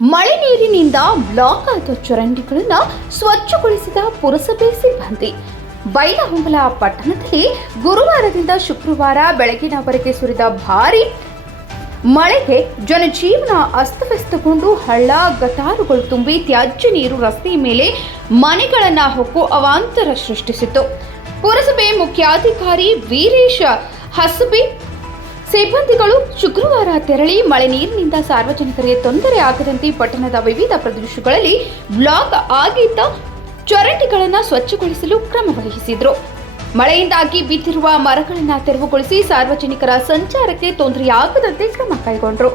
ಮಳೆ ನೀರಿನಿಂದ ಬ್ಲಾಕ್ ಆದ ಚರಂಡಿಗಳನ್ನು ಸ್ವಚ್ಛಗೊಳಿಸಿದ ಪುರಸಭೆ ಸಿಬ್ಬಂದಿ. ಬೈಲಹೊಂಗಲ ಪಟ್ಟಣದಲ್ಲಿ ಗುರುವಾರದಿಂದ ಶುಕ್ರವಾರ ಬೆಳಗಿನವರೆಗೆ ಸುರಿದ ಭಾರೀ ಮಳೆಗೆ ಜನಜೀವನ ಅಸ್ತವ್ಯಸ್ತಗೊಂಡು ಹಳ್ಳ ಗಟಾರುಗಳು ತುಂಬಿ ತ್ಯಾಜ್ಯ ನೀರು ರಸ್ತೆಯ ಮೇಲೆ ಮನೆಗಳನ್ನು ಹೊಕ್ಕು ಅವಾಂತರ ಸೃಷ್ಟಿಸಿತು. ಪುರಸಭೆ ಮುಖ್ಯಾಧಿಕಾರಿ ವೀರೇಶ ಹಸಬಿ ಸಿಬ್ಬಂದಿಗಳು ಶುಕ್ರವಾರ ತೆರಳಿ ಮಳೆ ನೀರಿನಿಂದ ಸಾರ್ವಜನಿಕರಿಗೆ ತೊಂದರೆ ಆಗದಂತೆ ಪಟ್ಟಣದ ವಿವಿಧ ಪ್ರದೇಶಗಳಲ್ಲಿ ಬ್ಲಾಕ್ ಆಗಿದ್ದ ಚರಂಡಿಗಳನ್ನು ಸ್ವಚ್ಛಗೊಳಿಸಲು ಕ್ರಮ ವಹಿಸಿದರು. ಮಳೆಯಿಂದಾಗಿ ಬಿದ್ದಿರುವ ಮರಗಳನ್ನು ತೆರವುಗೊಳಿಸಿ ಸಾರ್ವಜನಿಕರ ಸಂಚಾರಕ್ಕೆ ತೊಂದರೆಯಾಗದಂತೆ ಕ್ರಮ ಕೈಗೊಂಡರು.